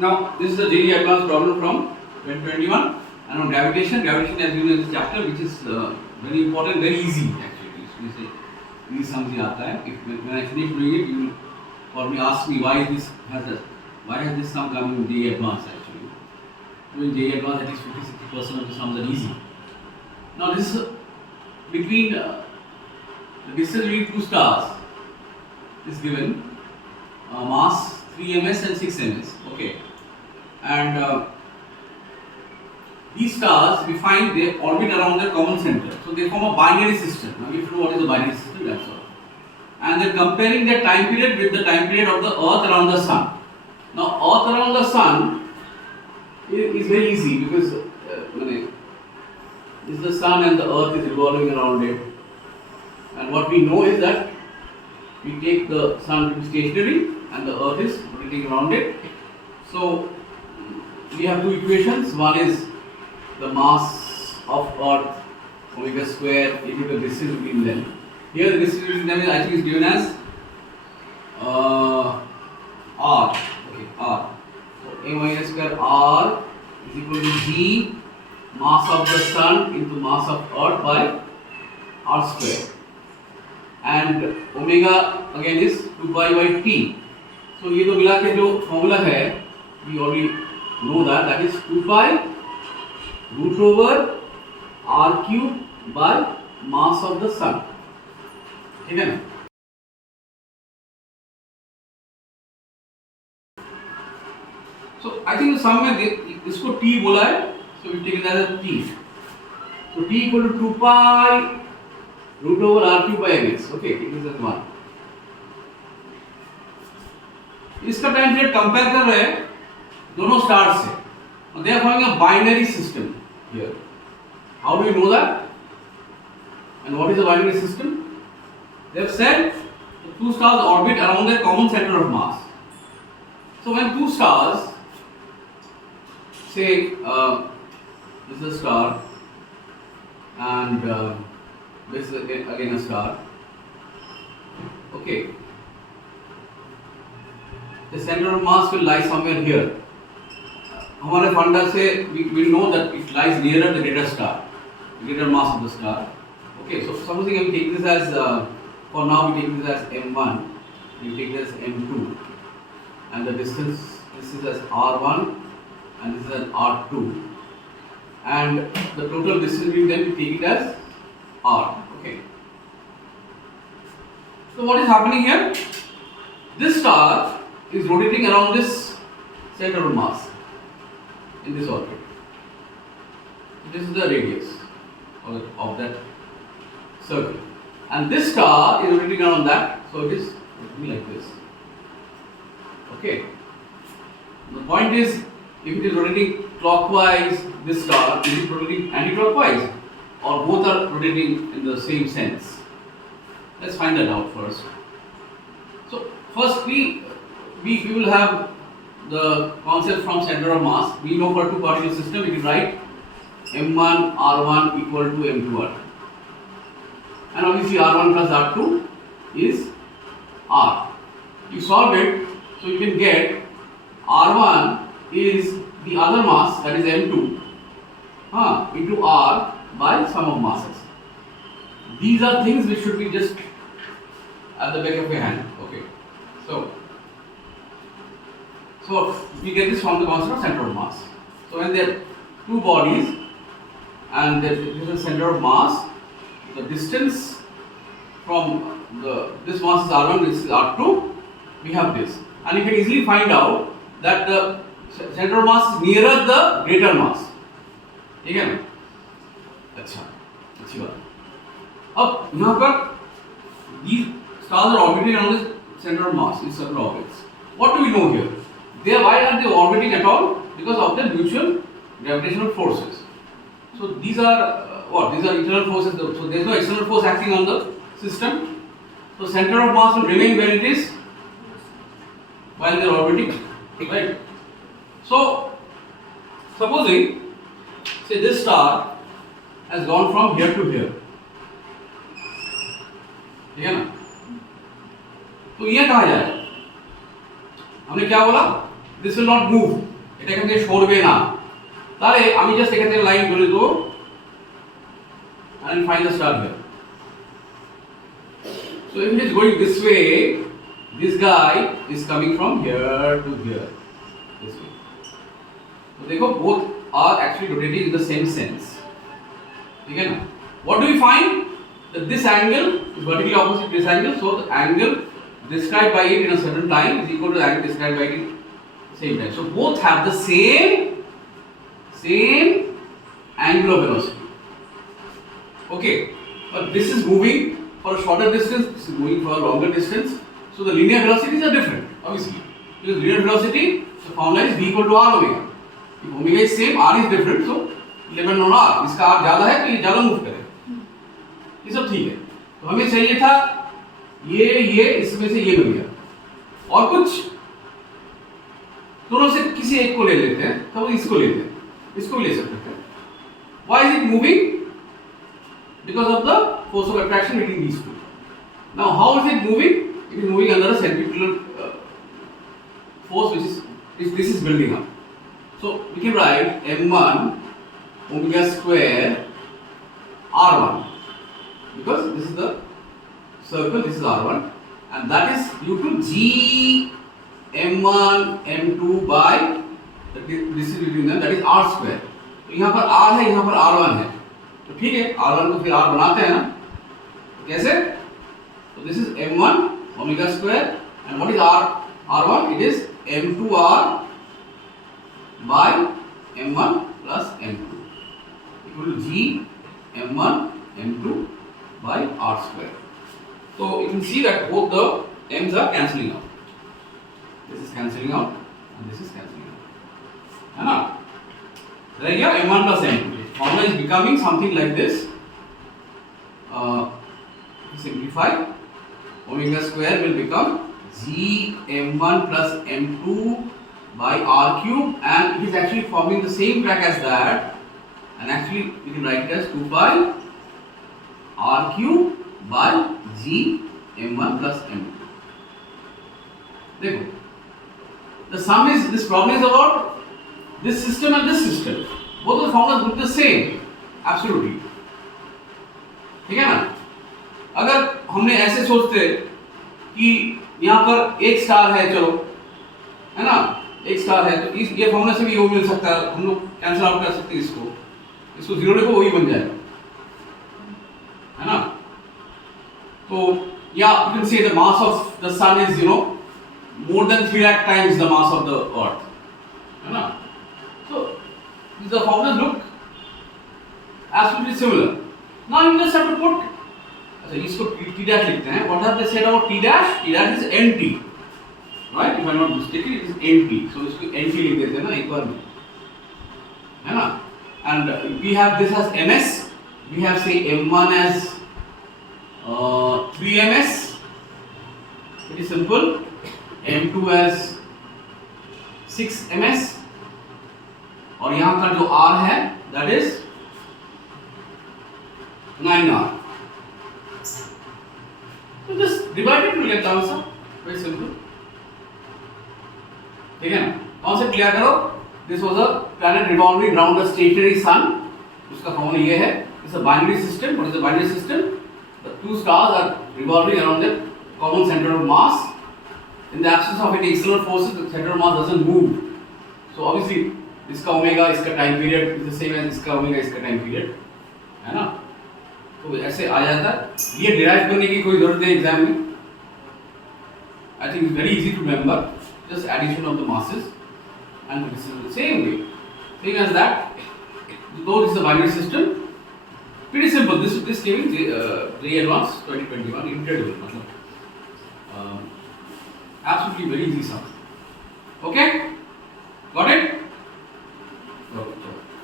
Now, this is the JEE advanced problem from 2021, and on gravitation. Gravitation, as you know, is a chapter which is very important, very easy actually. Easy समझ आता है. If when I finish doing it, you will probably ask me why has this sum come in JEE advanced actually. So in JEE advanced, at least 50-60% of the sums are easy. Now this is between the distance between two stars is given, mass 3 ms and 6 ms. Okay, and these stars, we find they orbit around their common center, so they form a binary system. Now you have to know what is a binary system, that's all. And they're comparing their time period with the time period of the Earth around the Sun. Now Earth around the Sun is very easy because this is the Sun and the Earth is revolving around it. And what we know is that we take the Sun to be stationary and the Earth is rotating around it. So we have two equations. One is the mass of Earth, omega square, into the distance between them. Here the distance between them is, I think, is given as r. Okay, r. So a minus square r is equal to g mass of the Sun into mass of Earth by r square. And omega again is 2 pi by t. So ये तो मिला के जो formula है, we already know that is 2 pi root over r cube by mass of the Sun. ठीक है ना? So I think the sum में इसको t बोला है, so we take it as a t. So t equal to 2 pi root over r cube by ms. Okay, it is as 1. इसका time period compare कर रहे हैं दोनों stars से. They are forming a binary system here. How do we know that? And what is a binary system? They have said the two stars orbit around their common center of mass. So when two stars, say this is a star and this is again a star. Okay. The center of mass will lie somewhere here. हमारे फंडा से we know that it lies nearer the greater star, the greater mass of the star. Okay, so supposing we take this as for now we take this as m1, we take this as m2, and the distance this is as r1 and this is as r2, and the total distance between them we take it as r. Okay. So what is happening here? This star is rotating around this center of mass in this orbit. This is the radius of that circle, and this star is rotating around that, so it is rotating like this. Okay. The point is, if it is rotating clockwise, this star, is it rotating anti-clockwise, or both are rotating in the same sense? Let's find that out first. So first we will have the concept from center of mass. We know for two particle system we can write m1 r1 equal to m2 r2, and obviously r1 plus r2 is r. You solve it, so you can get r1 is the other mass, that is m2 into r by sum of masses. These are things which should be just at the back of your hand. Okay, so we get this from the concept of center of mass. So when there are two bodies and there is a center of mass, the distance from this mass is r1, this is r2, we have this, and you can easily find out that the center of mass is nearer the greater mass. ठीक है ना? अच्छा, अच्छी बात. अब यहाँ पर these stars are orbiting around the center of mass in circular orbits. What do we know here? Why are they orbiting at all? Because of the mutual gravitational forces. So these are what? These are internal forces. So there is no external force acting on the system. So center of mass will remain where it is while they are orbiting, right? So supposing, say this star has gone from here to here. ठीक है ना? तो ये कहाँ जाएगा? हमने क्या बोला? This will not move. এটা এখান থেকে সরবে না, তাহলে আমি জাস্ট এখান থেকে লাইন ধরে দেবো and find the star here. So if it is going this way, this guy is coming from here to here, this way. So देखो both are actually rotating in the same sense. ठीक है ना? What do we find? That this angle is vertically opposite this angle, so the angle described by it in a certain time is equal to the angle described by it in the same time. So both have the same angular velocity. Okay, but this is moving for a shorter distance, this is moving for a longer distance. So the linear velocities are different, obviously. Because linear velocity, the formula is v equal to r omega. If omega is same, r is different, so depend on r. इसका r ज़्यादा है तो ये ज़्यादा move करेगा. ये सब ठीक है. तो हमें चाहिए था ये इसमें से ये मिल गया. और कुछ दोनों से किसी एक को ले लेते हैं, तो इसको लेते हैं. इसको भी ले सकते हैं. Why is it moving? Because of the force of attraction between these two. Now, how is it moving? It is moving under a centrifugal force, which this is building up. So we can write m1 omega square r1, because this is the circle, this is r1, and that is due to g m1 m2 by the distance between them, that is r square. तो यहाँ पर r है, यहाँ पर r1 है. तो ठीक है, R1 को फिर R बनाते हैं ना, तो कैसे? तो this is m1 omega square and what is R1? It is m2r by m1 plus m2 equal to g m1 m2 by r square. So you can see that both the m's are cancelling out. This is cancelling out and this is cancelling out. है ना? रह गया m1 plus m2. Formula is becoming something like this. Simplify. Omega square will become g m1 plus m2 by r cube, and it is actually forming the same track as that. And actually, we can write it as 2 pi r cube by g m1 plus m2. देखो, the sum is, this problem is about this system and this system. Both of the formulas look the same, absolutely. ठीक है ना? अगर हमने ऐसे सोचते कि यहाँ पर एक स्टार है, चलो, है ना, एक स्टार है, तो ये फॉर्मूला से भी वो मिल सकता है, हम लोग कैंसिल आउट कर सकते हैं इसको जीरो लिखो, वही बन जाएगा, है ना? तो या you can say the mass of the sun is more than 3 lakh times the mass of the earth, है ना? So the formulas look absolutely similar. Now you just have to put, अच्छा इसको t dash लिखते हैं. What have they said about t dash? T dash is nt, right? If I am not mistaken, it is nt. So इसको nt लिख देते हैं ना एक बार में, है ना? And we have this as ms. We have say m1 as 3 ms. Pretty simple. m2 as 6 ms. और यहाँ का जो r है, that is 9r. So just divide it to get the answer. Very simple. ठीक है ना? Concept clear करो. This was a planet revolving around a stationary sun. उसका फॉर्मूला ये है. It's a binary system. What is a binary system? The two stars are revolving around their common center of mass. In the absence of any external forces, the center of mass doesn't move. So obviously, इसका omega, इसका time period is the same as इसका omega, इसका time period, है ना? तो ऐसे आ जाता है. ये डिराइव करने की कोई जरूरत नहीं एग्जाम में. I think it's very easy to remember. Just addition of the masses and this is the same way, same as that. Though this is a binary system. Pretty simple. This came in JEE advance 2021. Incredible, मतलब absolutely very easy sum. Okay, got it?